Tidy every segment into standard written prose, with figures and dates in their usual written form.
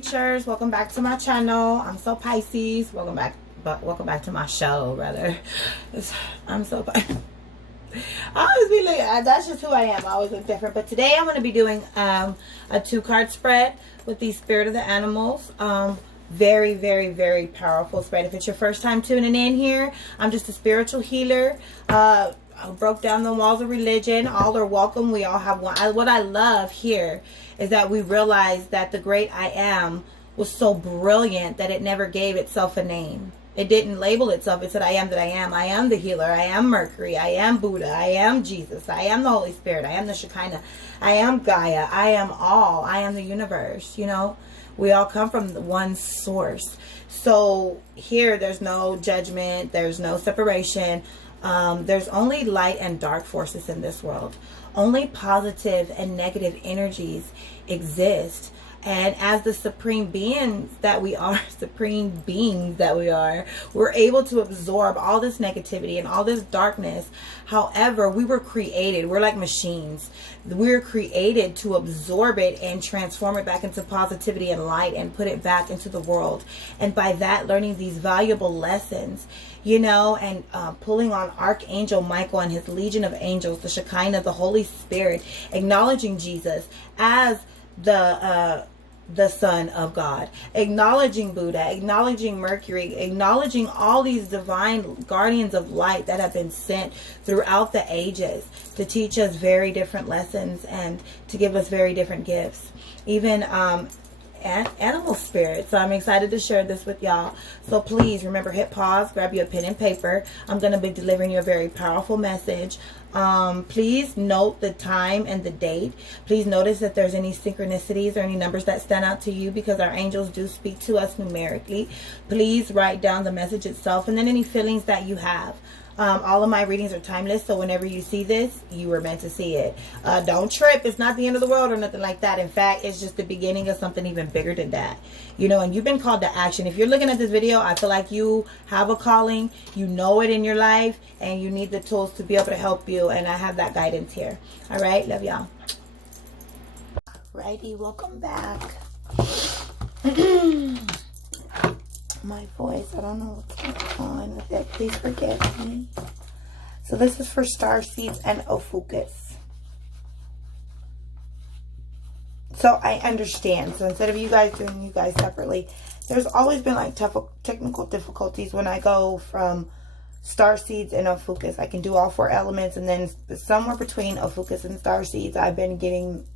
creatures, welcome back to my channel. I'm so Pisces. Welcome back to my show, rather. I'm so Pisces. I always be like, that's just who I am. I always look different. But today I'm going to be doing a 2-card spread with the Spirit of the Animals. Very, very, very powerful spread. If it's your first time tuning in here, I'm just a spiritual healer. I broke down the walls of religion. All are welcome. We all have one. What I love here is that we realize that the great I am was so brilliant that it never gave itself a name. It didn't label itself. It said, I am that I am. I am the healer. I am Mercury. I am Buddha. I am Jesus. I am the Holy Spirit. I am the Shekinah. I am Gaia. I am all. I am the universe. You know, we all come from one source. So here, there's no judgment. There's no separation. There's only light and dark forces in this world. Only positive and negative energies exist. And as the supreme beings that we are, we're able to absorb all this negativity and all this darkness. However, we were created, we're like machines. We're created to absorb it and transform it back into positivity and light and put it back into the world. And by that, learning these valuable lessons, you know, and pulling on Archangel Michael and his legion of angels, the Shekinah, the Holy Spirit, acknowledging Jesus as the Son of God, acknowledging Buddha, acknowledging Mercury, acknowledging all these divine guardians of light that have been sent throughout the ages to teach us very different lessons and to give us very different gifts. Even animal spirits. So I'm excited to share this with y'all. So please remember, hit pause, grab you a pen and paper. I'm going to be delivering you a very powerful message. Please note the time and the date. Please notice if there's any synchronicities or any numbers that stand out to you, because our angels do speak to us numerically. Please write down the message itself and then any feelings that you have. All of my readings are timeless, so whenever you see this, you were meant to see it. Don't trip. It's not the end of the world or nothing like that. In fact, it's just the beginning of something even bigger than that. You know, and you've been called to action. If you're looking at this video, I feel like you have a calling. You know it in your life, and you need the tools to be able to help you, and I have that guidance here. All right? Love y'all. Alrighty, welcome back. My voice, I don't know what's going on with it. Please forgive me. So this is for Starseeds and Ophiuchus. So I understand. So instead of you guys doing you guys separately, there's always been like tough technical difficulties when I go from Starseeds and Ophiuchus. I can do all 4 elements, and then somewhere between Ophiuchus and Starseeds, I've been getting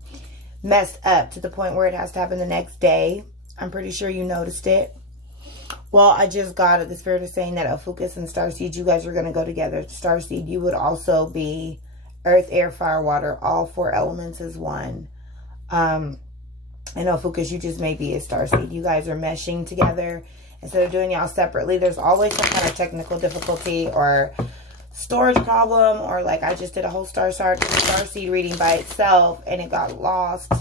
messed up to the point where it has to happen the next day. I'm pretty sure you noticed it. Well, I just got it. The Spirit is saying that Ophiuchus and Starseed, you guys are going to go together. Starseed, you would also be earth, air, fire, water, all 4 elements as one. And Ophiuchus, you just may be a Starseed. You guys are meshing together instead of doing y'all separately. There's always some kind of technical difficulty or storage problem, or like I just did a whole Starseed reading by itself and it got lost.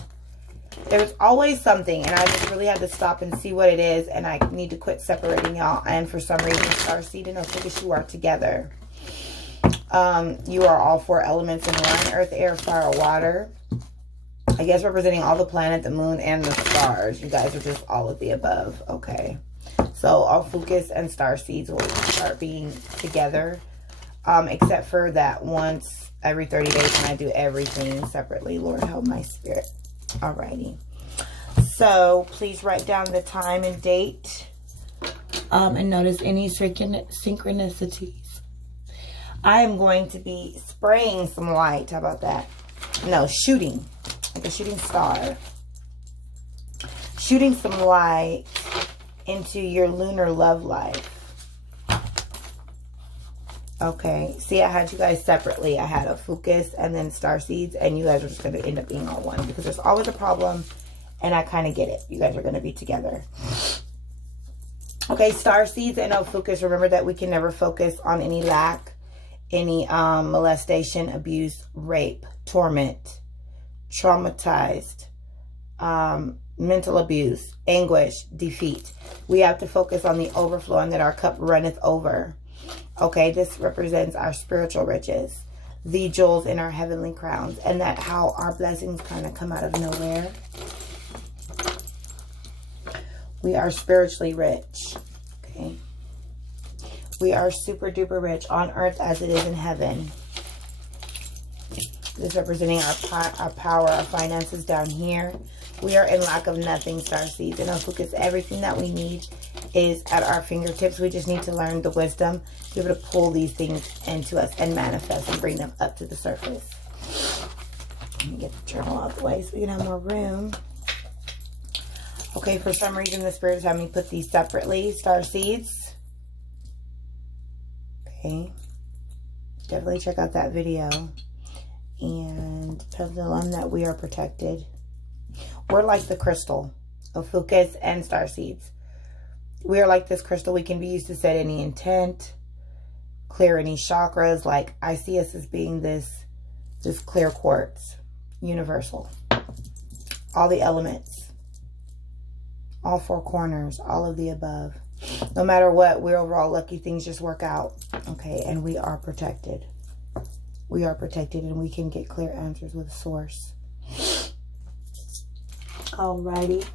There's always something, and I just really had to stop and see what it is, and I need to quit separating y'all. And for some reason, Starseed and Ophiuchus, you are together. You are all 4 elements in one: earth, air, fire, water. I guess representing all the planet, the moon, and the stars. You guys are just all of the above. Okay. So Ophiuchus and Starseeds will start being together, except for that once every 30 days when I do everything separately. Lord, help my spirit. Alrighty, so please write down the time and date, and notice any synchronicities. I am going to be spraying some light. How about that? No, shooting, like a shooting star. Shooting some light into your lunar love life. Okay, see, I had you guys separately. I had Ophiuchus and then Starseeds, and you guys are just going to end up being all one, because there's always a problem, and I kind of get it. You guys are going to be together. Okay, Starseeds and Ophiuchus, remember that we can never focus on any lack, any molestation, abuse, rape, torment, traumatized, mental abuse, anguish, defeat. We have to focus on the overflow and that our cup runneth over. Okay, this represents our spiritual riches, the jewels in our heavenly crowns, and that how our blessings kind of come out of nowhere. We are spiritually rich. Okay. We are super duper rich on earth as it is in heaven. This representing our power, our finances down here. We are in lack of nothing, Starseeds. And Ophiuchus, everything that we need is at our fingertips. We just need to learn the wisdom to be able to pull these things into us and manifest and bring them up to the surface. Let me get the journal out of the way so we can have more room. Okay, for some reason the Spirit is having me put these separately, Starseeds. Okay. Definitely check out that video. And pendulum, that we are protected. We're like the crystal, Ophiuchus and Starseeds. We are like this crystal. We can be used to set any intent, clear any chakras. Like, I see us as being this clear quartz, universal. All the elements, all four corners, all of the above. No matter what, we're overall lucky. Things just work out. Okay, and we are protected. We are protected, and we can get clear answers with Source. Alrighty.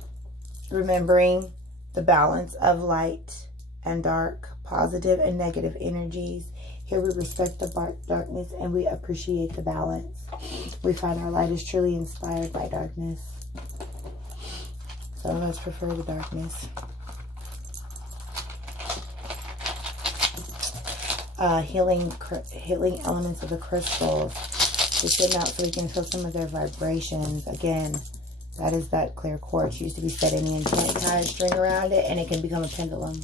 Remembering the balance of light and dark, positive and negative energies. Here we respect the darkness and we appreciate the balance. We find our light is truly inspired by darkness. Some of us prefer the darkness. Healing elements of the crystals. We send out so we can feel some of their vibrations. Again, that is that clear quartz. Used to be set in the intent, tie a string around it, and it can become a pendulum.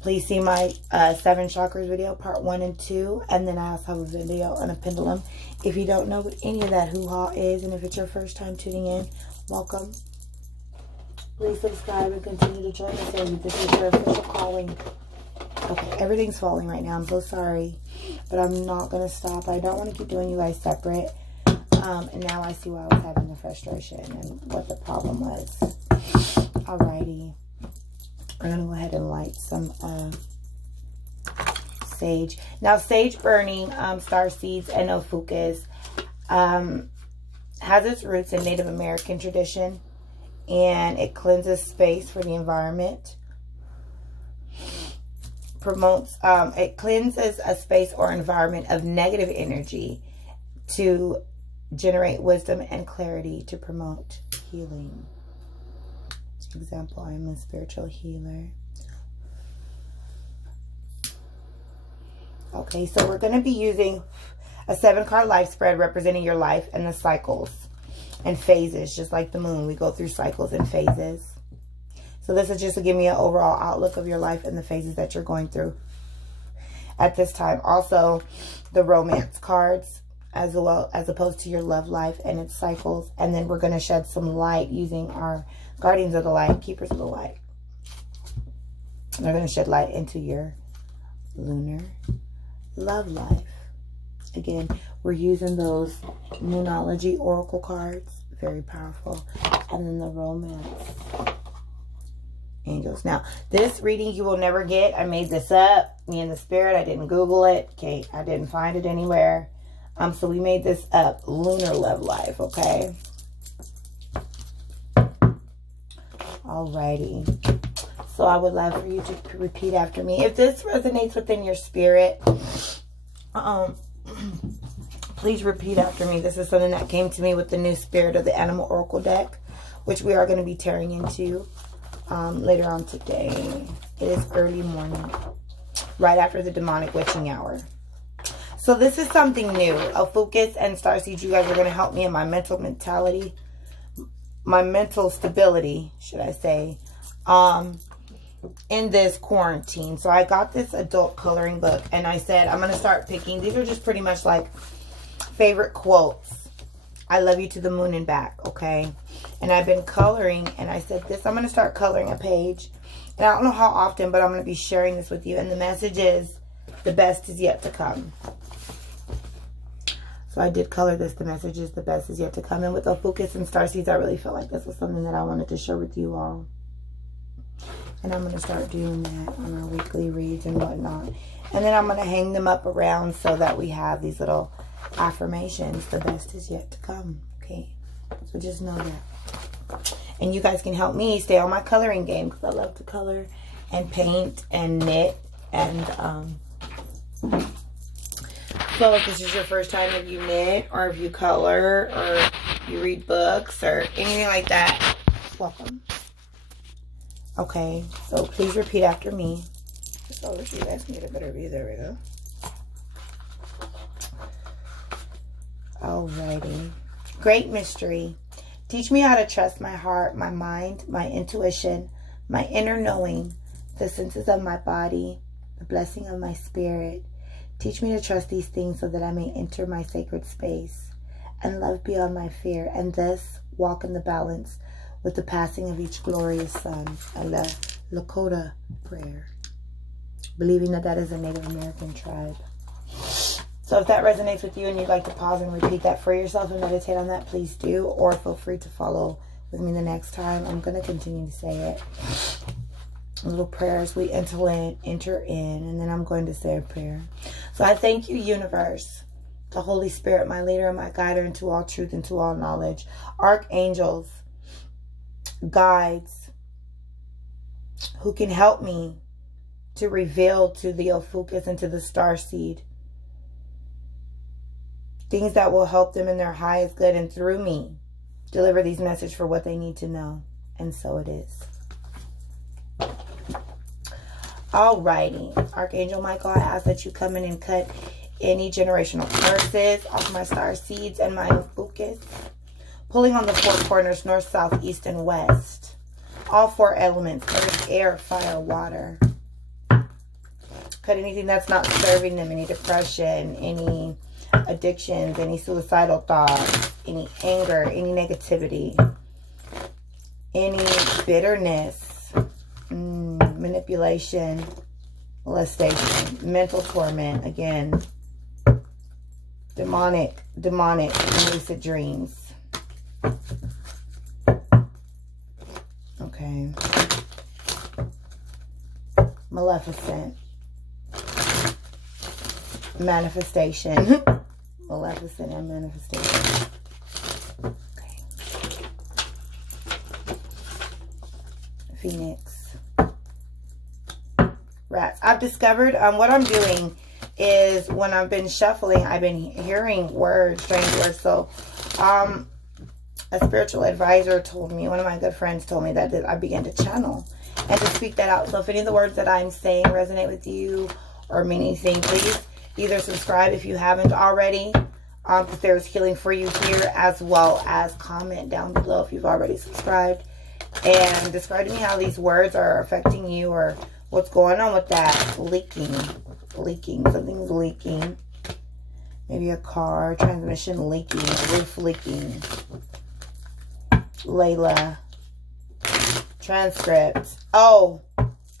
Please see my 7 chakras video, part 1 and 2. And then I also have a video on a pendulum. If you don't know what any of that hoo-ha is, and if it's your first time tuning in, welcome. Please subscribe and continue to join us. This is your official calling. Okay, everything's falling right now. I'm so sorry. But I'm not going to stop. I don't want to keep doing you guys separate. And now I see why I was having the frustration and what the problem was. Alrighty. We're going to go ahead and light some sage. Now, sage burning, Starseeds and Ophiuchus, has its roots in Native American tradition. And it cleanses space for the environment. Promotes, it cleanses a space or environment of negative energy to generate wisdom and clarity to promote healing. Example, I'm a spiritual healer. Okay, so we're going to be using a 7-card life spread representing your life and the cycles and phases, just like the moon. We go through cycles and phases. So this is just to give me an overall outlook of your life and the phases that you're going through at this time. Also, the romance cards, as well as opposed to your love life and its cycles. And then we're going to shed some light using our guardians of the light, keepers of the light. They're going to shed light into your lunar love life. Again, we're using those Moonology oracle cards. Very powerful. And then the romance angels. Now, this reading you will never get. I made this up. Me and the Spirit. I didn't Google it. Okay, I didn't find it anywhere. So we made this up. Lunar love life, okay? Alrighty. So I would love for you to repeat after me. If this resonates within your spirit, please repeat after me. This is something that came to me with the new Spirit of the Animal Oracle deck, which we are going to be tearing into later on today. It is early morning, right after the demonic witching hour. So this is something new. Ophiuchus and Starseeds, you guys are going to help me in my mental mentality, my mental stability, should I say, in this quarantine. So I got this adult coloring book, and I said I'm going to start picking. These are just pretty much like favorite quotes. I love you to the moon and back, okay? And I've been coloring, and I said this, I'm going to start coloring a page. And I don't know how often, but I'm going to be sharing this with you. And the message is, the best is yet to come. So I did color this. The message is, the best is yet to come. And with Ophiuchus and Starseeds, I really felt like this was something that I wanted to share with you all. And I'm going to start doing that on our weekly reads and whatnot. And then I'm going to hang them up around so that we have these little affirmations. The best is yet to come. Okay. So just know that. And you guys can help me stay on my coloring game, because I love to color and paint and knit. And so if this is your first time, if you knit or if you color or you read books or anything like that, welcome. Okay, so please repeat after me. Just so you guys can get a better view. There we go. Alrighty. Great mystery. Teach me how to trust my heart, my mind, my intuition, my inner knowing, the senses of my body, the blessing of my spirit. Teach me to trust these things so that I may enter my sacred space and love beyond my fear, and thus walk in the balance with the passing of each glorious sun. A Lakota prayer. Believing that that is a Native American tribe. So if that resonates with you and you'd like to pause and repeat that for yourself and meditate on that, please do. Or feel free to follow with me the next time. I'm going to continue to say it. A little prayer as we enter in, and then I'm going to say a prayer. So I thank you, universe, the Holy Spirit, my leader and my guider into all truth and to all knowledge. Archangels, guides, who can help me to reveal to the Ophiuchus and to the Starseed things that will help them in their highest good, and through me deliver these messages for what they need to know. And so it is. Alrighty. Archangel Michael, I ask that you come in and cut any generational curses off my star seeds and my Ophiuchus, pulling on the four corners, north, south, east, and west. All four elements, earth, air, fire, water. Cut anything that's not serving them, any depression, any addictions, any suicidal thoughts, any anger, any negativity, any bitterness, manipulation, molestation, mental torment, again, demonic, and lucid dreams. Okay. Maleficent. Manifestation. Maleficent and manifestation. Okay. Phoenix. Rats. I've discovered what I'm doing is when I've been shuffling, I've been hearing words, strange words. So a spiritual advisor told me, one of my good friends told me that I began to channel and to speak that out. So if any of the words that I'm saying resonate with you or mean anything, please either subscribe if you haven't already, because there's healing for you here, as well as comment down below if you've already subscribed, and describe to me how these words are affecting you or what's going on with that leaking, something's leaking, maybe a car transmission leaking, a roof leaking. Layla, transcript. Oh,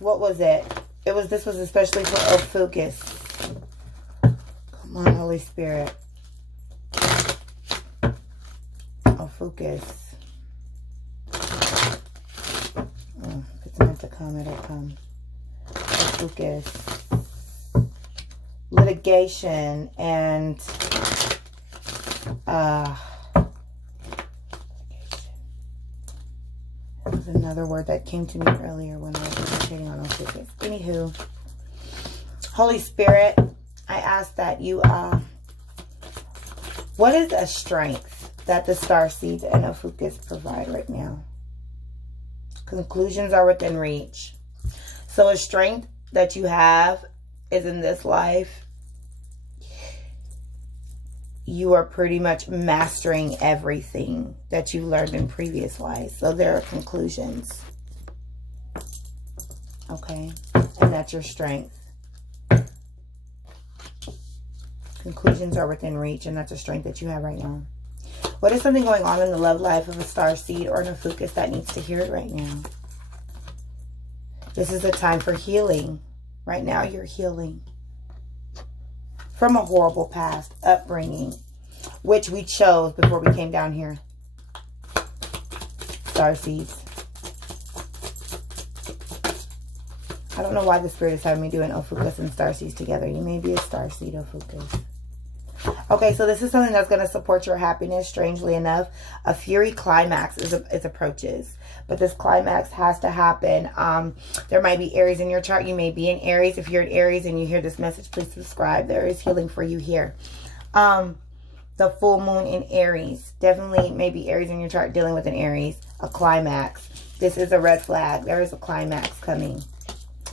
what was it? This was especially for Ophiuchus. Come on, Holy Spirit. Ophiuchus. Oh, if it's meant to come, it'll come. Ophiuchus. Litigation and that was another word that came to me earlier when I was meditating on Ophiuchus. Anywho, Holy Spirit, I ask that you, what is a strength that the Starseeds and Ophiuchus provide right now? Conclusions are within reach. So a strength that you have is in this life, you are pretty much mastering everything that you learned in previous lives. So there are conclusions. Okay? And that's your strength. Conclusions are within reach, and that's a strength that you have right now. What is something going on in the love life of a Starseed or an Ophiuchus that needs to hear it right now? This is a time for healing. Right now, you're healing from a horrible past upbringing, which we chose before we came down here. Starseeds. I don't know why the Spirit is having me doing Ophiuchus and Starseeds together. You may be a Starseed Ophiuchus. Okay, so this is something that's going to support your happiness. Strangely enough, a fury climax is approaches. but this climax has to happen. There might be Aries in your chart. You may be in Aries. If you're in Aries and you hear this message, please subscribe. There is healing for you here. The full moon in Aries. Definitely maybe Aries in your chart dealing with an Aries. A climax. This is a red flag. There is a climax coming.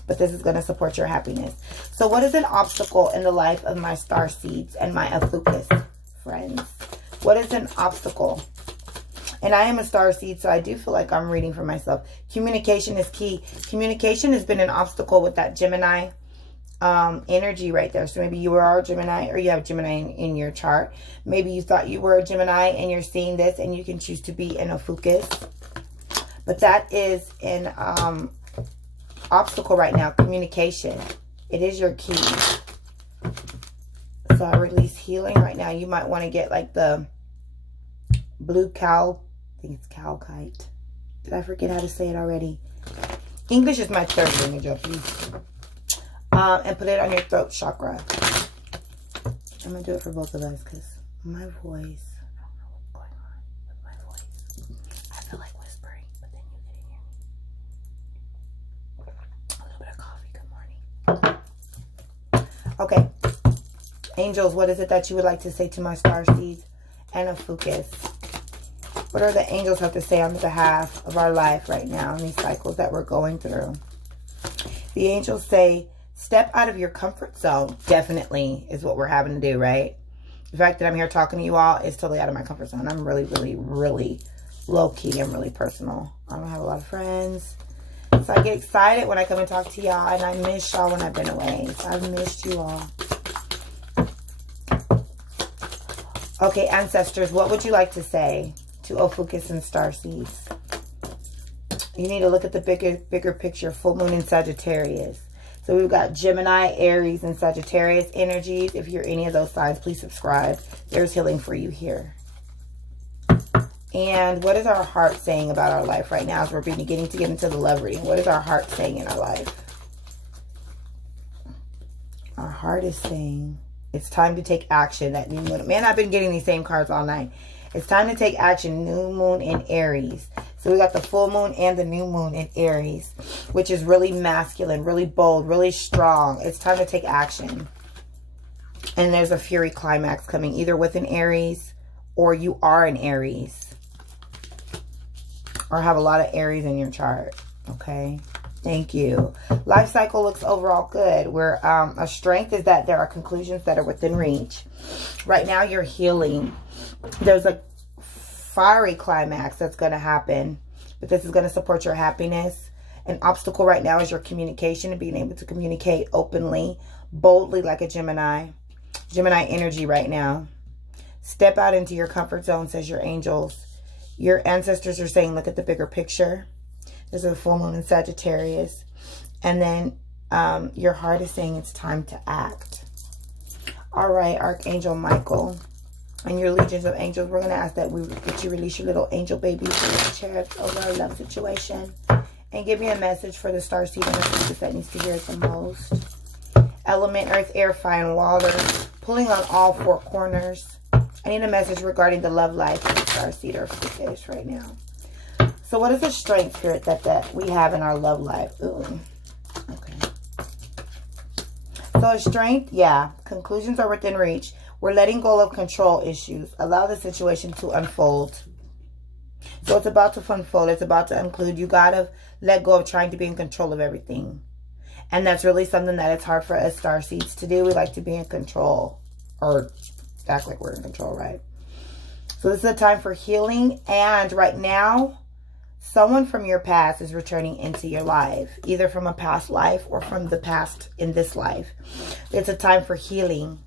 But this is going to support your happiness. So what is an obstacle in the life of my Starseeds and my Ophiuchus friends? What is an obstacle? And I am a Starseed, so I do feel like I'm reading for myself. Communication is key. Communication has been an obstacle with that Gemini energy right there. So maybe you are a Gemini, or you have Gemini in your chart. Maybe you thought you were a Gemini and you're seeing this, and you can choose to be an Ophiuchus. But that is an obstacle right now. Communication. It is your key. So I release healing right now. You might want to get like the blue cow. I think it's cowkite. Did I forget how to say it already? English is my third language, please. And put it on your throat chakra. I'm going to do it for both of us because my voice, I don't know what's going on with my voice. I feel like whispering, but then you didn't hear me. A little bit of coffee. Good morning. Okay. Angels, what is it that you would like to say to my Starseeds and Ophiuchus? What do the angels have to say on behalf of our life right now in these cycles that we're going through? The angels say, step out of your comfort zone. Definitely is what we're having to do, right? The fact that I'm here talking to you all is totally out of my comfort zone. I'm really, really, really low-key and really personal. I don't have a lot of friends. So I get excited when I come and talk to y'all, and I miss y'all when I've been away. So I've missed you all. Okay, ancestors, what would you like to say to Ophiuchus and Starseeds? You need to look at the bigger picture. Full moon in Sagittarius. So we've got Gemini, Aries, and Sagittarius energies. If you're any of those signs, please subscribe. There's healing for you here. And what is our heart saying about our life right now as we're beginning to get into the love reading? What is our heart saying in our life? Our heart is saying it's time to take action. That new moon. Man, I've been getting these same cards all night. It's time to take action. New moon in Aries. So we got the full moon and the new moon in Aries, which is really masculine, really bold, really strong. It's time to take action. And there's a fury climax coming, either with an Aries or you are an Aries. Or have a lot of Aries in your chart. Okay. Thank you. Life cycle looks overall good. Where a strength is that there are conclusions that are within reach. Right now you're healing. There's a fiery climax that's going to happen, but this is going to support your happiness. An obstacle right now is your communication and being able to communicate openly, boldly like a Gemini. Gemini energy right now. Step out into your comfort zone, says your angels. Your ancestors are saying, look at the bigger picture. There's a full moon in Sagittarius. And then your heart is saying it's time to act. All right, Archangel Michael and your legions of angels, we're going to ask that you release your little angel babies and your cherubs over our love situation. And give me a message for the starseed and the Ophiuchus that needs to hear it the most. Element, earth, air, fire, and water. Pulling on all four corners. I need a message regarding the love life of the starseed or Ophiuchus right now. So what is the strength, Spirit, that we have in our love life? Ooh. Okay. So strength, yeah. Conclusions are within reach. We're letting go of control issues. Allow the situation to unfold. So it's about to unfold. It's about to include. You got to let go of trying to be in control of everything. And that's really something that it's hard for us starseeds to do. We like to be in control. Or act like we're in control, right? So this is a time for healing. And right now, someone from your past is returning into your life. Either from a past life or from the past in this life. It's a time for healing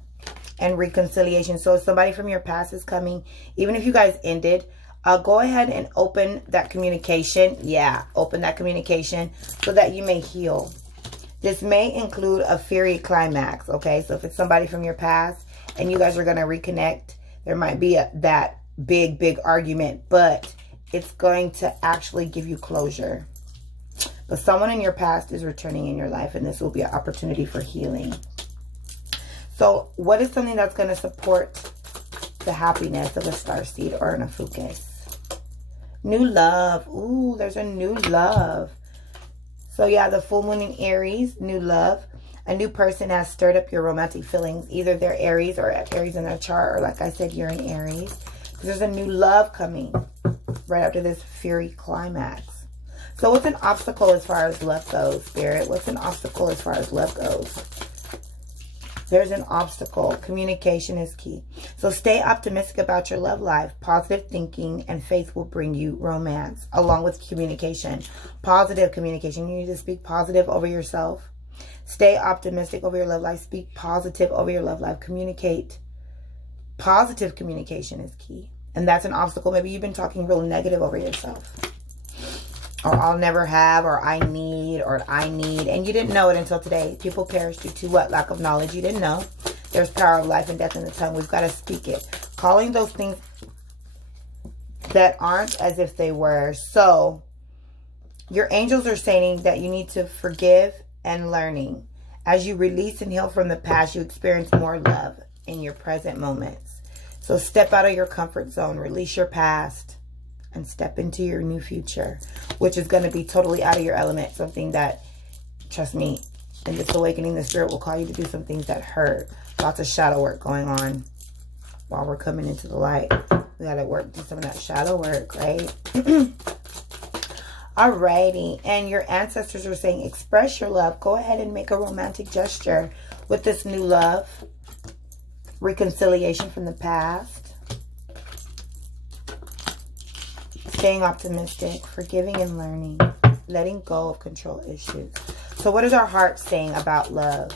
and reconciliation. So if somebody from your past is coming, even if you guys ended, go ahead and open that communication. Yeah, open that communication so that you may heal. This may include a fiery climax, okay? So if it's somebody from your past and you guys are going to reconnect, there might be that big argument, but it's going to actually give you closure. But someone in your past is returning in your life, and this will be an opportunity for healing. So what is something that's going to support the happiness of a starseed or an Ophiuchus? New love. Ooh, there's a new love. So yeah, the full moon in Aries, new love. A new person has stirred up your romantic feelings. Either they're Aries or Aries in their chart, or like I said, you're in Aries. There's a new love coming right after this Fury climax. So what's an obstacle as far as love goes, Spirit? What's an obstacle as far as love goes? There's an obstacle. Communication is key. So stay optimistic about your love life. Positive thinking and faith will bring you romance, along with communication. Positive communication. You need to speak positive over yourself. Stay optimistic over your love life. Speak positive over your love life. Communicate. Positive communication is key. And that's an obstacle. Maybe you've been talking real negative over yourself. Or I'll never have, or I need, and you didn't know it until today. People perish due to what? Lack of knowledge. You didn't know. There's power of life and death in the tongue. We've got to speak it. Calling those things that aren't as if they were. So, your angels are saying that you need to forgive and learning. As you release and heal from the past, you experience more love in your present moments. So, step out of your comfort zone. Release your past. And step into your new future, which is going to be totally out of your element. Something that, trust me, in this awakening, the Spirit will call you to do some things that hurt. Lots of shadow work going on while we're coming into the light. We got to work, do some of that shadow work, right? Alrighty. And your ancestors are saying, express your love. Go ahead and make a romantic gesture with this new love. Reconciliation from the past. Staying optimistic, forgiving and learning, letting go of control issues. So what is our heart saying about love?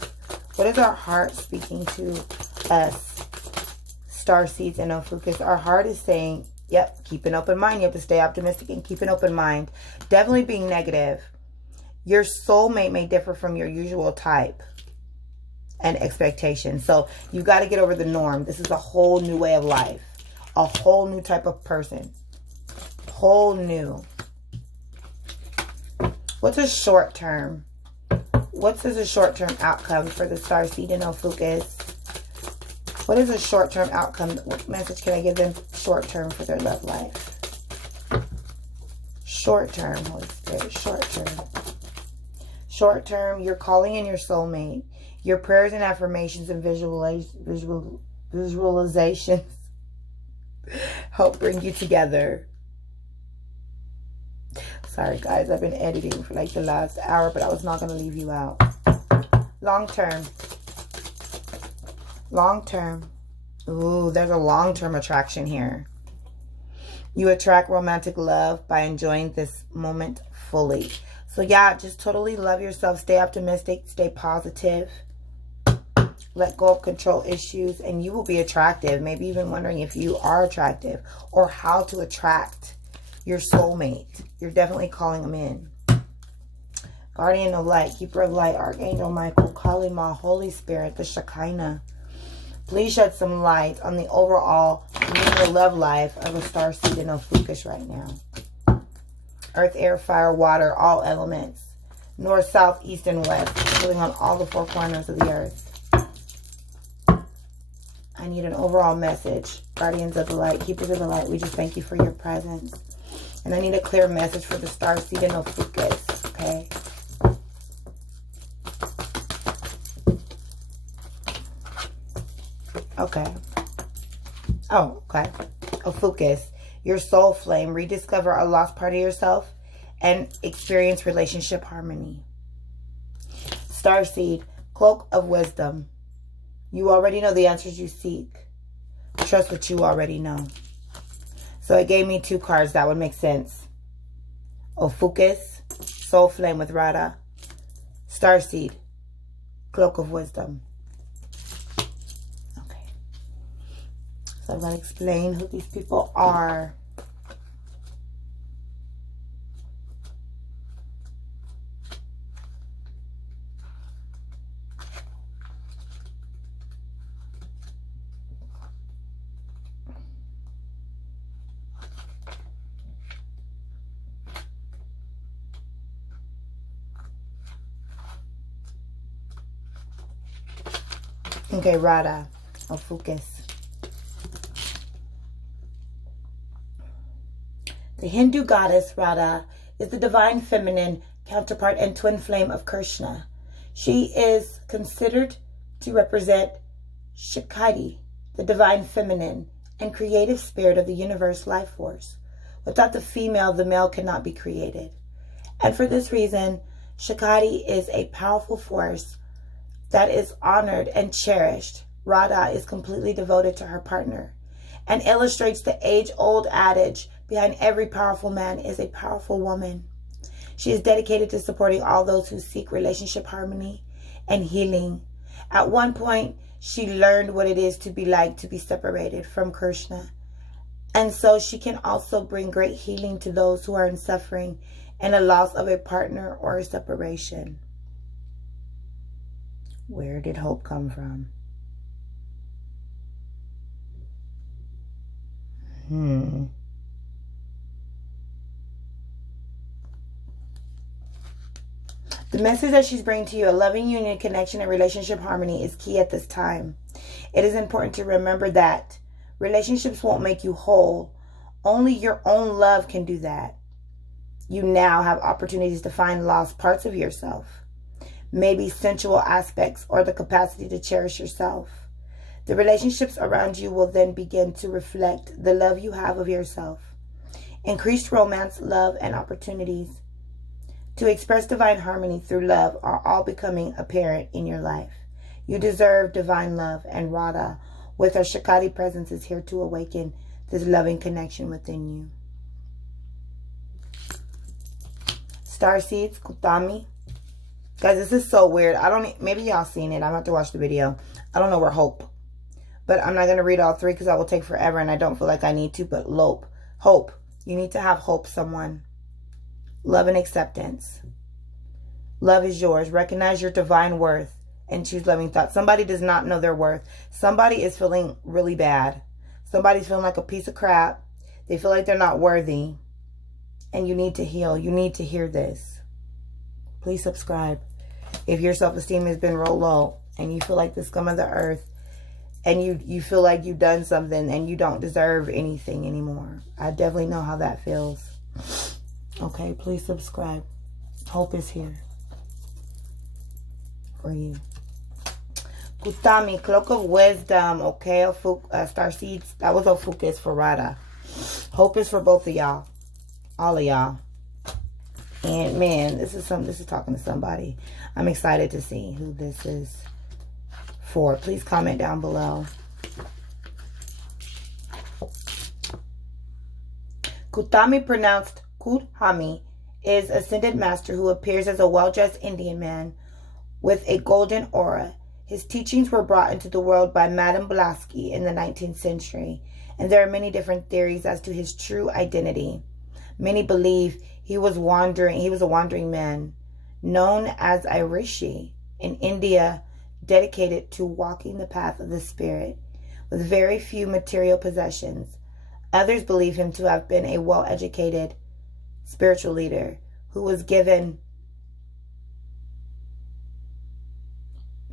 What is our heart speaking to us, Starseeds and Ophiuchus? Our heart is saying, yep, keep an open mind. You have to stay optimistic and keep an open mind. Definitely being negative. Your soulmate may differ from your usual type and expectation. So you've got to get over the norm. This is a whole new way of life. A whole new type of person. Whole new. What's a short term? What is a short term outcome for the Starseed and Ophiuchus? What is a short term outcome? What message can I give them short term for their love life? Short term, Holy Spirit. Short term. Short term, you're calling in your soulmate. Your prayers and affirmations and visualizations help bring you together. Sorry, guys. I've been editing for like the last hour, but I was not going to leave you out. Long term. Long term. Ooh, there's a long-term attraction here. You attract romantic love by enjoying this moment fully. So, yeah, just totally love yourself. Stay optimistic. Stay positive. Let go of control issues, and you will be attractive. Maybe even wondering if you are attractive or how to attract your soulmate. You're definitely calling them in. Guardian of light, keeper of light, Archangel Michael, Kali Ma, Holy Spirit, the Shekinah. Please shed some light on the overall lunar love life of a Starseed and Ophiuchus right now. Earth, air, fire, water, all elements. North, south, east, and west. Filling on all the four corners of the earth. I need an overall message. Guardians of the light, keepers of the light, we just thank you for your presence. And I need a clear message for the Starseed and Ophiuchus, okay? Okay. Oh, okay. Ophiuchus, your soul flame. Rediscover a lost part of yourself and experience relationship harmony. Starseed, cloak of wisdom. You already know the answers you seek. Trust what you already know. So it gave me two cards that would make sense. Ophiuchus, soul flame with Radha. Starseed, cloak of wisdom. Okay. So I'm going to explain who these people are. Okay, Radha, Ophiuchus. The Hindu goddess Radha is the divine feminine counterpart and twin flame of Krishna. She is considered to represent Shakti, the divine feminine and creative spirit of the universe life force. Without the female, the male cannot be created. And for this reason, Shakti is a powerful force that is honored and cherished. Radha is completely devoted to her partner and illustrates the age-old adage behind every powerful man is a powerful woman. She is dedicated to supporting all those who seek relationship harmony and healing. At one point, she learned what it is to be like to be separated from Krishna. And so she can also bring great healing to those who are in suffering and a loss of a partner or a separation. Where did hope come from? The message that she's bringing to you, a loving union, connection, and relationship harmony is key at this time. It is important to remember that relationships won't make you whole. Only your own love can do that. You now have opportunities to find lost parts of yourself, maybe sensual aspects or the capacity to cherish yourself. The relationships around you will then begin to reflect the love you have of yourself. Increased romance, love, and opportunities to express divine harmony through love are all becoming apparent in your life. You deserve divine love, and Radha, with her Shakti presence, is here to awaken this loving connection within you. Starseeds, Kutami. Guys, this is so weird. Maybe y'all seen it. I'm going to have to watch the video. I don't know where hope. But I'm not going to read all three because I will take forever and I don't feel like I need to. But hope. You need to have hope, someone. Love and acceptance. Love is yours. Recognize your divine worth and choose loving thoughts. Somebody does not know their worth. Somebody is feeling really bad. Somebody's feeling like a piece of crap. They feel like they're not worthy. And you need to heal. You need to hear this. Please subscribe. If your self-esteem has been real low and you feel like the scum of the earth and you feel like you've done something and you don't deserve anything anymore, I definitely know how that feels. Okay, please subscribe. Hope is here for you. Kutami, Cloak of Wisdom. Okay, Starseeds. That was Ophiuchus for Radha. Hope is for both of y'all. All of y'all. And man, this is talking to somebody. I'm excited to see who this is for. Please comment down below. Kutami, pronounced Kuthami, is Ascended Master who appears as a well-dressed Indian man with a golden aura. His teachings were brought into the world by Madame Blavatsky in the 19th century, and there are many different theories as to his true identity. Many believe he was a wandering man, known as a rishi in India, dedicated to walking the path of the spirit, with very few material possessions. Others believe him to have been a well-educated spiritual leader who was given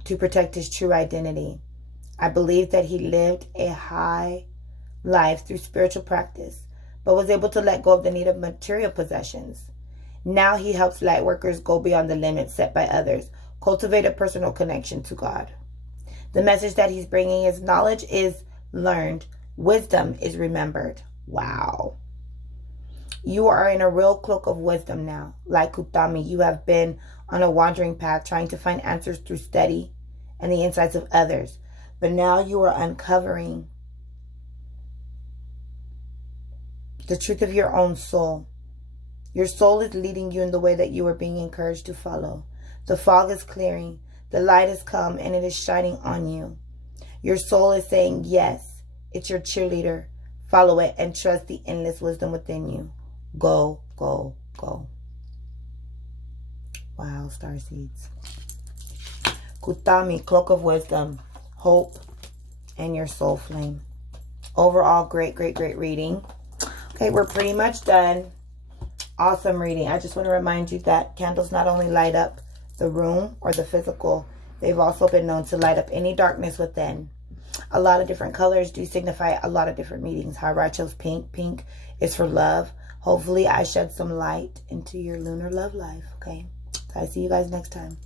to protect his true identity. I believe that he lived a high life through spiritual practice, but was able to let go of the need of material possessions. Now he helps light workers go beyond the limits set by others, cultivate a personal connection to God. The message that he's bringing is knowledge is learned, wisdom is remembered. Wow. You are in a real cloak of wisdom now. Like Kutami, you have been on a wandering path trying to find answers through study and the insights of others. But now you are uncovering the truth of your own soul. Your soul is leading you in the way that you are being encouraged to follow. The fog is clearing. The light has come and it is shining on you. Your soul is saying, yes, it's your cheerleader. Follow it and trust the endless wisdom within you. Go, go, go. Wow, Starseeds. Kutami, Cloak of Wisdom, Hope, and your soul flame. Overall, great, great, great reading. Okay, we're pretty much done. Awesome reading. I just want to remind you that candles not only light up the room or the physical, they've also been known to light up any darkness within. A lot of different colors do signify a lot of different meanings. However, I chose pink. Pink is for love. hopefully I shed some light into your lunar love life, okay? So I see you guys next time.